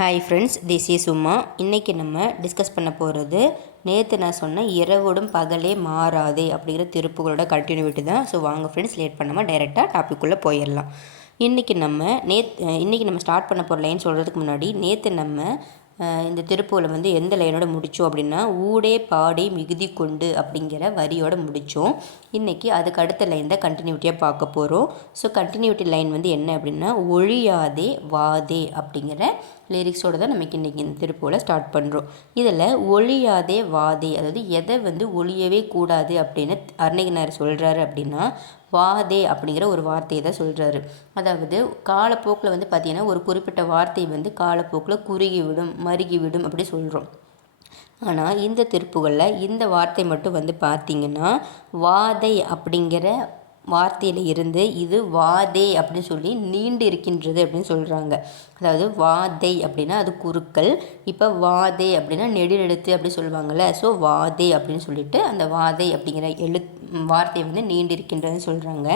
Hi friends, this is Uma. இன்றைக்கி நம்ம discuss பண்ண போகிறது நேற்று நான் சொன்ன இரவோடும் பகலே மாறாதே அப்படிங்கிற திருப்புகளோட கண்டினியூட்டி தான். ஸோ வாங்க ஃப்ரெண்ட்ஸ், லேட் பண்ணாமல் டைரெக்டாக டாப்பிக்குள்ளே போயிடலாம். இன்றைக்கி நம்ம ஸ்டார்ட் பண்ண போகிற லைன் சொல்கிறதுக்கு முன்னாடி நேற்று நம்ம இந்த திருப்பூரில் வந்து எந்த லைனோட முடித்தோம் அப்படின்னா, ஊடே பாடே மிகுதி கொண்டு அப்படிங்கிற வரியோட முடித்தோம். இன்றைக்கி அதுக்கு அடுத்த லைன் தான் கண்டினியூட்டியாக பார்க்க போகிறோம். ஸோ கண்டினியூட்டி லைன் வந்து என்ன அப்படின்னா, ஒழியாதே வாதே அப்படிங்கிற லிரிக்ஸோடு தான் நமக்கு இன்றைக்கி இந்த திருப்பூரில் ஸ்டார்ட் பண்ணுறோம். இதில் ஒழியாதே வாதே, அதாவது எதை வந்து ஒழியவே கூடாது அப்படின்னு அருணகிரிநாதர் சொல்கிறாரு அப்படின்னா, வாதே அப்படிங்கிற ஒரு வார்த்தையை தான் சொல்கிறாரு. அதாவது காலப்போக்கில் வந்து பார்த்திங்கன்னா ஒரு குறிப்பிட்ட வார்த்தை வந்து காலப்போக்கில் குறுகிவிடும், மருகிவிடும் அப்படி சொல்கிறோம். ஆனால் இந்த திருப்புகளில் இந்த வார்த்தை மட்டும் வந்து பார்த்திங்கன்னா, வாதை அப்படிங்கிற வார்த்தையில் இருந்து இது வாதே அப்படின்னு சொல்லி நீண்டு இருக்கின்றது அப்படின்னு சொல்கிறாங்க. அதாவது வாதை அப்படின்னா அது குறுக்கல், இப்போ வாதே அப்படின்னா நெடுநெடுத்து அப்படி சொல்லுவாங்கள்ல. ஸோ வாதே அப்படின்னு சொல்லிட்டு அந்த வாதை அப்படிங்கிற வார்த்தை வந்து நீண்டு இருக்கின்றதுன்னு சொல்கிறாங்க.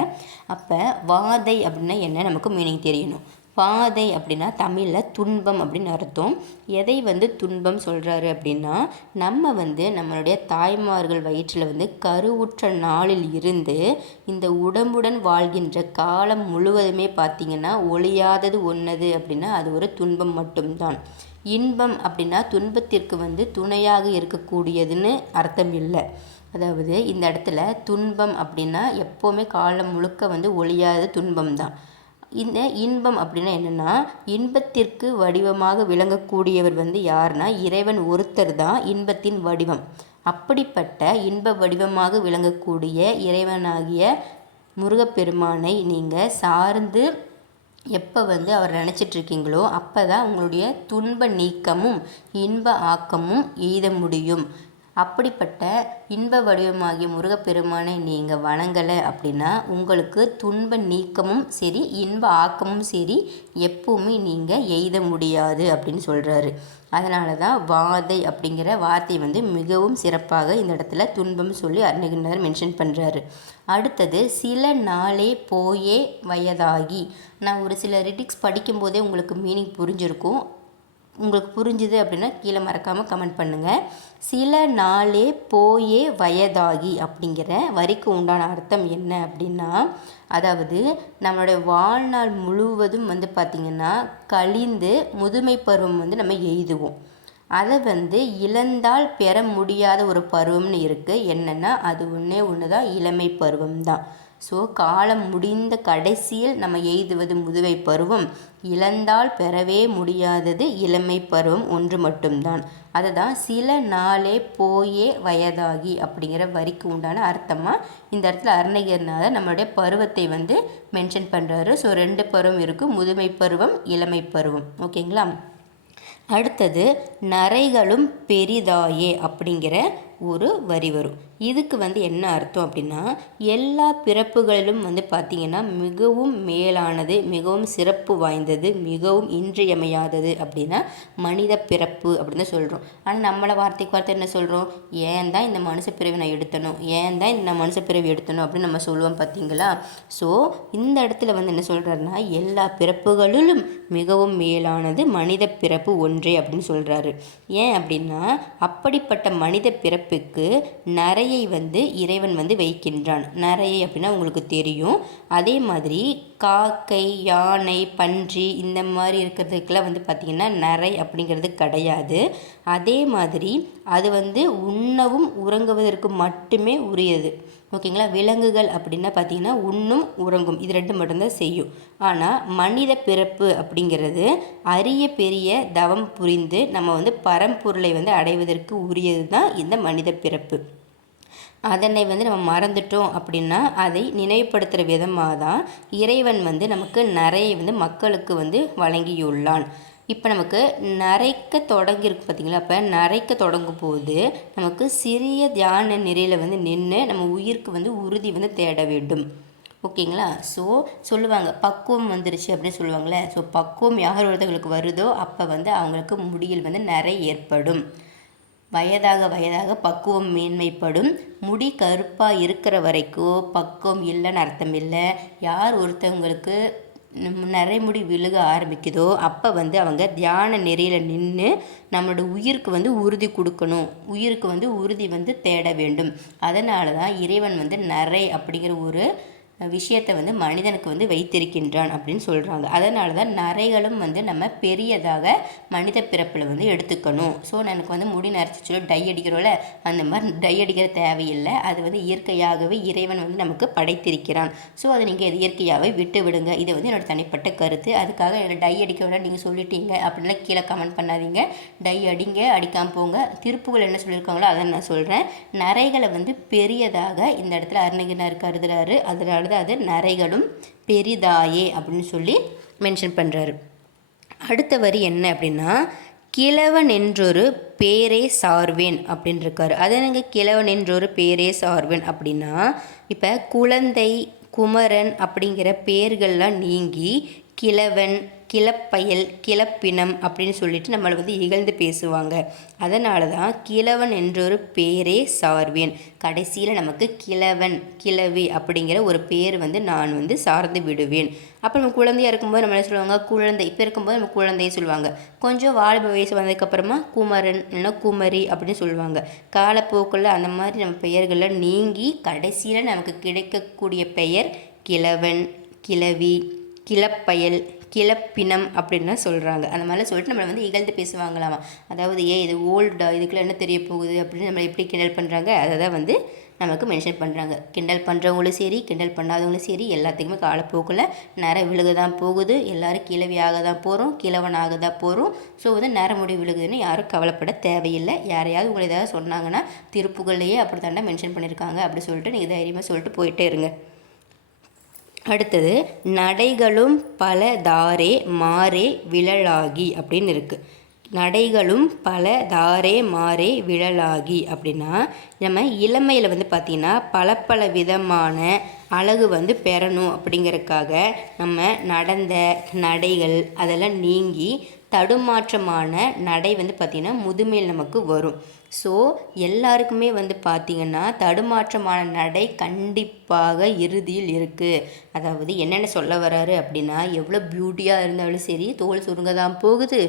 அப்போ வாதை அப்படின்னா என்ன நமக்கு மீனிங் தெரியணும். வாதை அப்படின்னா தமிழில் துன்பம் அப்படின்னு அர்த்தம். எதை வந்து துன்பம் சொல்கிறாரு அப்படின்னா, நம்ம வந்து நம்மளுடைய தாய்மார்கள் வயிற்றில் வந்து கருவுற்ற நாளில் இருந்து இந்த உடம்புடன் வாழ்கின்ற காலம் முழுவதுமே பார்த்திங்கன்னா ஒழியாதது ஒன்றது அப்படின்னா அது ஒரு துன்பம் மட்டும்தான். இன்பம் அப்படின்னா துன்பத்திற்கு வந்து துணையாக இருக்கக்கூடியதுன்னு அர்த்தம் இல்லை. அதாவது இந்த இடத்துல துன்பம் அப்படின்னா எப்போவுமே காலம் முழுக்க வந்து ஒழியாத துன்பம் தான். இந்த இன்பம் அப்படின்னா என்னென்னா, இன்பத்திற்கு வடிவமாக விளங்கக்கூடியவர் வந்து யாருன்னா இறைவன் ஒருத்தர் தான் இன்பத்தின் வடிவம். அப்படிப்பட்ட இன்ப வடிவமாக விளங்கக்கூடிய இறைவனாகிய முருகப்பெருமானை நீங்கள் சார்ந்து எப்போ வந்து அவர் நினச்சிட்ருக்கீங்களோ அப்போ தான் உங்களுடைய துன்ப நீக்கமும் இன்ப ஆக்கமும் எய்த முடியும். அப்படிப்பட்ட இன்ப வடிவமாகிய முருகப்பெருமானை நீங்கள் வணங்கலை அப்படின்னா உங்களுக்கு துன்ப நீக்கமும் சரி இன்ப ஆக்கமும் சரி எப்பவுமே நீங்கள் எய்த முடியாது அப்படின்னு சொல்கிறாரு. அதனால தான் வாதை அப்படிங்கிற வார்த்தை வந்து மிகவும் சிறப்பாக இந்த இடத்துல துன்பம் சொல்லி அருணகிரிநாதர் மென்ஷன் பண்ணுறாரு. அடுத்தது சில நாளே போயே வயதாகி. நான் ஒரு சில லிரிக்ஸ் படிக்கும்போதே உங்களுக்கு மீனிங் புரிஞ்சிருக்கும். உங்களுக்கு புரிஞ்சுது அப்படின்னா கீழே மறக்காமல் கமெண்ட் பண்ணுங்கள். சில நாளே போயே வயதாகி அப்படிங்கிற வரிக்கு உண்டான அர்த்தம் என்ன அப்படின்னா, அதாவது நம்மளுடைய வாழ்நாள் முழுவதும் வந்து பார்த்திங்கன்னா கழிந்து முதுமை பருவம் வந்து நம்ம எய்துவோம். அதை வந்து இழந்தால் பெற முடியாத ஒரு பருவம்னு இருக்குது. என்னென்னா அது ஒன்று தான் இளமை பருவம் தான். ஸோ காலம் முடிந்த கடைசியில் நம்ம எய்துவது முதுமை பருவம், இழந்தால் பெறவே முடியாதது இளமை பருவம் ஒன்று மட்டும்தான். அதை தான் சில நாளே போயே வயதாகி அப்படிங்கிற வரிக்கு உண்டான அர்த்தமாக இந்த இடத்துல அருணகிரிநாதர் நம்மளுடைய பருவத்தை வந்து மென்ஷன் பண்ணுறாரு. ஸோ 2 பருவம் இருக்குது, முதுமை பருவம் இளமை பருவம். ஓகேங்களா. அடுத்தது நரைகளும் பெரிதாயே அப்படிங்கிற ஒரு வரி வரும். இதுக்கு வந்து என்ன அர்த்தம் அப்படின்னா, எல்லா பிறப்புகளிலும் வந்து பார்த்திங்கன்னா மிகவும் மேலானது, மிகவும் சிறப்பு வாய்ந்தது, மிகவும் இன்றியமையாதது அப்படின்னா மனித பிறப்பு அப்படின்னு சொல்கிறோம். ஆனால் நம்மளை வார்த்தைக்கு வார்த்தை என்ன சொல்கிறோம், ஏன் தான் இந்த மனுஷ பிறவி நான் எடுத்தணும், ஏன் தான் இந்த மனுஷ பிறவி எடுத்தணும் அப்படின்னு நம்ம சொல்லுவோம் பார்த்திங்களா. ஸோ இந்த இடத்துல வந்து என்ன சொல்கிறாருன்னா, எல்லா பிறப்புகளிலும் மிகவும் மேலானது மனித பிறப்பு ஒன்றே அப்படின்னு சொல்கிறாரு. ஏன் அப்படின்னா அப்படிப்பட்ட மனித பிறப்புக்கு நரையை வந்து இறைவன் வந்து வைக்கின்றான். நரையை அப்படின்னா உங்களுக்கு தெரியும். அதே மாதிரி காக்கை, யானை, பன்றி இந்த மாதிரி இருக்கிறதுக்கெல்லாம் வந்து பார்த்திங்கன்னா நரை அப்படிங்கிறது கிடையாது. அதே மாதிரி அது வந்து உண்ணவும் உறங்குவதற்கு மட்டுமே உரியது. ஓகேங்களா. விலங்குகள் அப்படின்னா பார்த்திங்கன்னா உண்ணும் உறங்கும், இது 2 மட்டும்தான் செய்யும். ஆனால் மனித பிறப்பு அப்படிங்கிறது அரிய பெரிய தவம் புரிந்து நம்ம வந்து பரம்பொருளை வந்து அடைவதற்கு உரியது தான் இந்த மனித பிறப்பு. அதனை வந்து நம்ம மறந்துட்டோம் அப்படின்னா அதை நினைவுபடுத்துகிற விதமாக தான் இறைவன் வந்து நமக்கு நிறைய வந்து மக்களுக்கு வந்து வழங்கியுள்ளான். இப்போ நமக்கு நரைக்க தொடங்கியிருக்கு பார்த்திங்களா. அப்போ நரைக்க தொடங்கும் போது நமக்கு சிறிய தியான நிலையில் வந்து நின்று நம்ம உயிருக்கு வந்து உறுதி வந்து தேட வேண்டும். ஓகேங்களா. ஸோ சொல்லுவாங்க பக்குவம் வந்துருச்சு அப்படின்னு சொல்லுவாங்களே. ஸோ பக்குவம் யார் ஒருத்தவங்களுக்கு வருதோ அப்போ வந்து அவங்களுக்கு முடியில் வந்து நிறை ஏற்படும். வயதாக வயதாக பக்குவம் மேன்மைப்படும். முடி கருப்பாக இருக்கிற வரைக்கும் பக்குவம் இல்லைன்னு அர்த்தம் இல்லை. யார் ஒருத்தவங்களுக்கு நரைமுடி விழுக ஆரம்பிக்குதோ அப்போ வந்து அவங்க தியான நெறியில் நின்று நம்மளோட உயிருக்கு வந்து உறுதி கொடுக்கணும், உயிருக்கு வந்து உறுதி வந்து தேட வேண்டும். அதனால தான் இறைவன் வந்து நரை அப்படிங்கிற ஒரு விஷயத்தை வந்து மனிதனுக்கு வந்து வைத்திருக்கின்றான் அப்படின்னு சொல்கிறாங்க. அதனால தான் நரைகளும் வந்து நம்ம பெரியதாக மனித பிறப்பில் வந்து எடுத்துக்கணும். ஸோ எனக்கு வந்து முடி நரைச்சி டை அடிக்கிறோம்ல, அந்த மாதிரி டை அடிக்கிற தேவையில்லை. அது வந்து இயற்கையாகவே இறைவன் வந்து நமக்கு படைத்திருக்கிறான். ஸோ அதை நீங்கள் இயற்கையாகவே விட்டு விடுங்க. இது வந்து என்னோடய தனிப்பட்ட கருத்து. அதுக்காக எனக்கு டை அடிக்கிறோம்ல நீங்கள் சொல்லிட்டீங்க அப்படின்னா கீழே கமெண்ட் பண்ணாதீங்க. டை அடிங்க, அடிக்காமல் போங்க. திருப்புகள் என்ன சொல்லியிருக்காங்களோ அதை நான் சொல்கிறேன். நரைகளை வந்து பெரியதாக இந்த இடத்துல அருணகிரினார் கருதுறாரு. அதனால அது நரைகளும் பெரிதாயே அப்படின்னு சொல்லி மென்ஷன் பண்ணுறாரு. அடுத்த வரி என்ன அப்படின்னா, கிழவன் என்றொரு பேரே சார்வேன் அப்படின்னு இருக்காரு. அது எனக்கு கிழவன் என்றொரு பேரே சார்வேன் அப்படின்னா, இப்போ குழந்தை, குமரன் அப்படிங்கிற பேர்கள்லாம் நீங்கி கிழவன், கிளப்பயல், கிளப்பினம் அப்படின்னு சொல்லிட்டு நம்மளை வந்து இகழ்ந்து பேசுவாங்க. அதனால தான் கிழவன் என்றொரு பேரே சார்வேன். கடைசியில் நமக்கு கிழவன், கிழவி அப்படிங்கிற ஒரு பேர் வந்து நான் வந்து சார்ந்து விடுவேன். அப்போ நம்ம குழந்தையாக இருக்கும்போது நம்ம என்ன சொல்லுவாங்க, குழந்தை. இப்போ இருக்கும்போது நம்ம குழந்தைன்னு சொல்லுவாங்க. கொஞ்சம் வாலிப வயசு வந்ததுக்கப்புறமா குமரன் இல்லைன்னா குமரி அப்படின்னு சொல்லுவாங்க. காலப்போக்கில் அந்த மாதிரி நம்ம பெயர்களில் நீங்கி கடைசியில் நமக்கு கிடைக்கக்கூடிய பெயர் கிழவன், கிழவி, கிளப்பயல், கிளப்பினம் அப்படின்னு சொல்கிறாங்க. அந்த மாதிரிலாம் சொல்லிட்டு நம்மளை வந்து இகழ்ந்து பேசுவாங்களாமா. அதாவது இது ஓல்டா, இதுக்குள்ள என்ன தெரிய போகுது அப்படின்னு நம்மளை எப்படி கிண்டல் பண்ணுறாங்க, அதை தான் வந்து நமக்கு மென்ஷன் பண்ணுறாங்க. கிண்டல் பண்ணுறவங்களும் சரி, கிண்டல் பண்ணாதவங்களும் சரி, எல்லாத்துக்குமே காலப்போக்கில் நிற விழுக தான் போகுது. எல்லோரும் கிழவியாக தான் போகிறோம், கிழவனாக தான் போகிறோம். ஸோ வந்து நிறமுடி விழுகுதுன்னு யாரும் கவலைப்பட தேவையில்லை. யாரையாவது உங்களை ஏதாவது சொன்னாங்கன்னா திருப்புகள்லேயே அப்படி தாண்டா மென்ஷன் பண்ணியிருக்காங்க அப்படி சொல்லிட்டு நீங்கள் தைரியமாக சொல்லிட்டு போயிட்டே இருங்க. அடுத்தது நடைகளும் பல தாரே மாறே விழலாகி அப்படின்னு இருக்குது. நடைகளும் பல தாரே மாறே விழலாகி அப்படின்னா, நம்ம இளமையில் வந்து பார்த்திங்கன்னா பல விதமான அழகு வந்து பெறணும் அப்படிங்கிறதுக்காக நம்ம நடந்த நடைகள் அதெல்லாம் நீங்கி தடுமாற்றமான நடை வந்து பார்த்திங்கன்னா முதுமையில் நமக்கு வரும். ஸோ எல்லாருக்குமே வந்து பார்த்திங்கன்னா தடுமாற்றமான நடை கண்டிப்பாக இறுதியில் இருக்குது. அதாவது என்னென்ன சொல்ல வராரு அப்படின்னா, எவ்வளோ பியூட்டியாக இருந்தாலும் சரி தோல் சுருங்க தான் போகுது,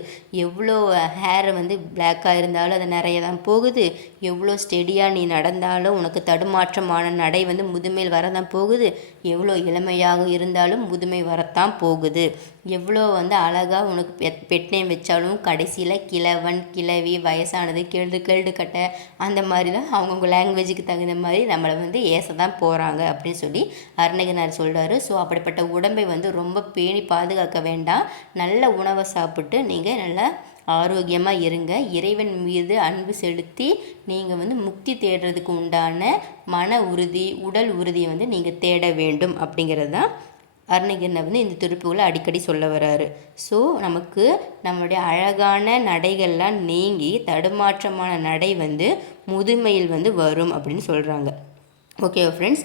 எவ்வளோ ஹேர் வந்து பிளாக்காக இருந்தாலும் அது நிறைய தான் போகுது, எவ்வளோ ஸ்டெடியாக நீ நடந்தாலும் உனக்கு தடுமாற்றமான நடை வந்து முதுமையில் வரதான் போகுது, எவ்வளோ இளமையாக இருந்தாலும் முதுமை வரத்தான் போகுது, எவ்வளோ வந்து அழகாக உனக்கு பெட் நேம் வச்சாலும் கடைசியில் கிழவன், கிழவி, வயசானது, கேள்டு கட்டை அந்த மாதிரிலாம் அவங்கவுங்க லாங்குவேஜுக்கு தகுந்த மாதிரி நம்மளை வந்து ஏச தான் போகிறாங்க அப்படின்னு சொல்லி அருணகிரினார் சொல்கிறாரு. ஸோ அப்படிப்பட்ட உடம்பை வந்து ரொம்ப பேணி பாதுகாக்க வேண்டாம். நல்ல உணவை சாப்பிட்டு நீங்கள் நல்லா ஆரோக்கியமாக இருங்க. இறைவன் மீது அன்பு செலுத்தி நீங்கள் வந்து முக்தி தேடுறதுக்கு உண்டான மன உறுதி, உடல் உறுதியை வந்து நீங்கள் தேட வேண்டும் அப்படிங்கிறது தான் அருணகிரினார் வந்து இந்த திருப்புகளை அடிக்கடி சொல்ல வராரு. ஸோ நமக்கு நம்மளுடைய அழகான நடைகள்லாம் நீங்கி தடுமாற்றமான நடை வந்து முதுமையில் வந்து வரும் அப்படின்னு சொல்கிறாங்க. ஓகே ஃப்ரெண்ட்ஸ்,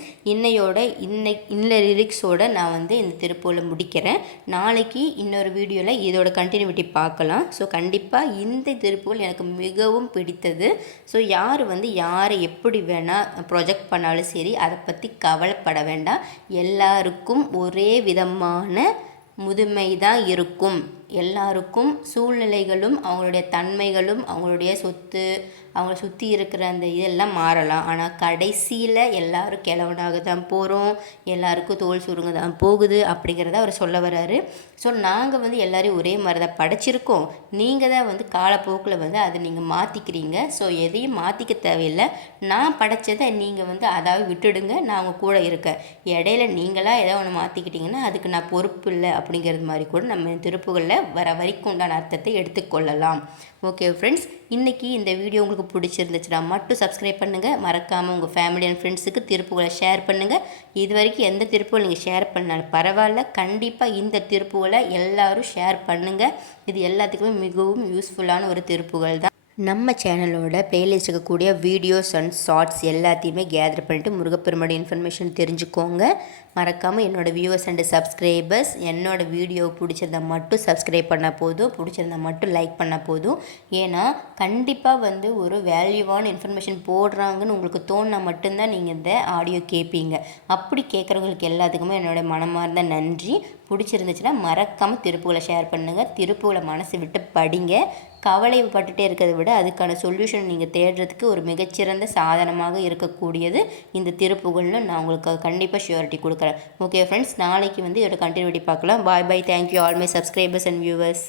இந்த லிரிக்ஸோடு நான் வந்து இந்த திருப்பூரில் முடிக்கிறேன். நாளைக்கு இன்னொரு வீடியோவில் இதோட கண்டினியூட்டி பார்க்கலாம். ஸோ கண்டிப்பாக இந்த திருப்பூர் எனக்கு மிகவும் பிடித்தது. ஸோ யார் வந்து யாரை எப்படி வேணால் ப்ரொஜெக்ட் பண்ணாலும் சரி, அதை பற்றி கவலைப்பட வேண்டாம். எல்லாருக்கும் ஒரே விதமான முதுமை தான் இருக்கும். எல்லாருக்கும் சூழ்நிலைகளும் அவங்களுடைய தன்மைகளும் அவங்களுடைய சொத்து அவங்கள சுற்றி இருக்கிற அந்த இதெல்லாம் மாறலாம். ஆனால் கடைசியில் எல்லோரும் கிழவனாக தான் போகிறோம், எல்லாருக்கும் தோல் சுருங்க தான் போகுது அப்படிங்கிறத அவர் சொல்ல வர்றாரு. ஸோ நாங்கள் வந்து எல்லோரையும் ஒரே மாதிரி தான் படைச்சிருக்கோம். நீங்கள் தான் வந்து காலப்போக்கில் வந்து அதை நீங்கள் மாற்றிக்கிறீங்க. ஸோ எதையும் மாற்றிக்க தேவையில்லை. நான் படைச்சதை நீங்கள் வந்து அதாவது விட்டுடுங்க, நான் உங்கள் கூட இருக்கேன். இடையில நீங்களாக ஏதோ ஒன்று மாற்றிக்கிட்டிங்கன்னா அதுக்கு நான் பொறுப்பு இல்லை அப்படிங்கிறது மாதிரி கூட நம்ம திருப்புகளில் வர வரைக்கும் உண்டான அர்த்தத்தை எடுத்துக்கொள்ளலாம். ஓகே ஃப்ரெண்ட்ஸ், இன்றைக்கி இந்த வீடியோ உங்களுக்கு பிடிச்சிருந்துச்சுன்னா மட்டும் சப்ஸ்கிரைப் பண்ணுங்கள். மறக்காமல் உங்கள் ஃபேமிலி அண்ட் ஃப்ரெண்ட்ஸுக்கு திருப்புகளை ஷேர் பண்ணுங்கள். இது வரைக்கும் எந்த திருப்புகளை நீங்கள் ஷேர் பண்ணாலும் பரவாயில்ல, கண்டிப்பாக இந்த திருப்புகளை எல்லோரும் ஷேர் பண்ணுங்கள். இது எல்லாத்துக்குமே மிகவும் யூஸ்ஃபுல்லான ஒரு திருப்புகள் தான். நம்ம சேனலோட பிளேலிஸ்ட் இருக்கக்கூடிய வீடியோஸ் அண்ட் ஷார்ட்ஸ் எல்லாத்தையுமே கேதர் பண்ணிவிட்டு முருகப்பெருமாடி இன்ஃபர்மேஷன் தெரிஞ்சுக்கோங்க. மறக்காமல் என்னோடய வியூவர்ஸ் அண்ட் சப்ஸ்கிரைபர்ஸ் என்னோடய வீடியோ பிடிச்சிருந்தா மட்டும் சப்ஸ்கிரைப் பண்ணால் போதும், பிடிச்சிருந்தா மட்டும் லைக் பண்ணால் போதும். ஏன்னா கண்டிப்பாக வந்து ஒரு வேல்யூவான இன்ஃபர்மேஷன் போடுறாங்கன்னு உங்களுக்கு தோணினா மட்டும்தான் நீங்கள் இந்த ஆடியோ கேட்பீங்க. அப்படி கேட்குறவங்களுக்கு எல்லாத்துக்குமே என்னோடய மனமார்ந்த நன்றி. பிடிச்சிருந்துச்சுன்னா மறக்காமல் திருப்புகளை ஷேர் பண்ணுங்கள். திருப்புகளை மனசு விட்டு படிங்க. கவலைப்பட்டுட்டே இருக்கிறத விட அதுக்கான சொல்யூஷன் நீங்கள் தேடுறதுக்கு ஒரு மிகச்சிறந்த சாதனமாக இருக்கக்கூடியது இந்த திருப்புகள்னு நான் உங்களுக்கு கண்டிப்பாக ஷியூரிட்டி கொடுக்குறேன். ஓகே ஃப்ரெண்ட்ஸ், நாளைக்கு இதோட கண்டினியூட்டி பார்க்கலாம். Bye bye. Thank you all my subscribers and viewers.